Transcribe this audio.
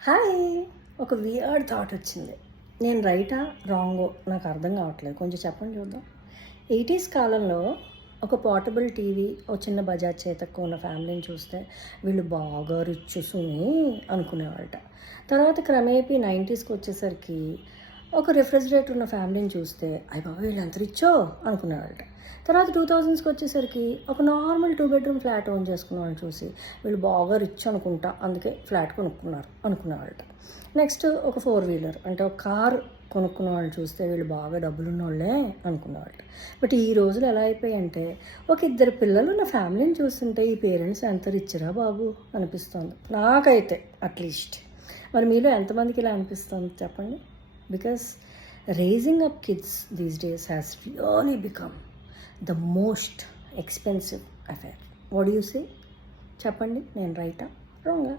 Hi! ఒక weird thought వచ్చింది. నేను రైటా? రాంగో? నాకు అర్థం కావట్లేదు. కొంచెం చెప్పండి చూద్దాం. 80s కాలంలో ఒక పోర్టబుల్ టీవీ, ఒక చిన్న బజాజ్ చేతక్కు ఉన్న ఫ్యామిలీని చూస్తే వీళ్ళు బాగా రిచ్ సుమి అనుకునేవాళ్ళట. తర్వాత క్రమేపీ 90స్కి వచ్చేసరికి ఒక రిఫ్రిజిరేటర్ ఉన్న ఫ్యామిలీని చూస్తే అయ్య బాబోయ్ వీళ్ళు ఎంత రిచ్చో అనుకునేవాళ్ళట. తర్వాత 2000స్కి వచ్చేసరికి ఒక నార్మల్ 2 బెడ్రూమ్ ఫ్లాట్ ఓన్ చేసుకున్న వాళ్ళని చూసి వీళ్ళు బాగా రిచ్ అనుకుంటా, అందుకే ఫ్లాట్ కొనుక్కున్నారు అనుకునేవాళ్ళట. నెక్స్ట్ ఒక 4 వీలర్ అంటే ఒక కార్ కొనుక్కున్న వాళ్ళని చూస్తే వీళ్ళు బాగా డబ్బులున్న వాళ్ళే అనుకునేవాళ్ళట. బట్ ఈ రోజులు ఎలా అయిపోయాయంటే ఒక 2 పిల్లలు ఉన్న ఫ్యామిలీని చూస్తుంటే ఈ పేరెంట్స్ ఎంత రిచ్రా బాబు అనిపిస్తుంది నాకైతే అట్లీస్ట్. మరి మీలో ఎంతమందికి ఇలా అనిపిస్తుంది చెప్పండి? Because raising up kids these days has really become the most expensive affair. What do you say? చెప్పండి, నేను రైటా రాంగా?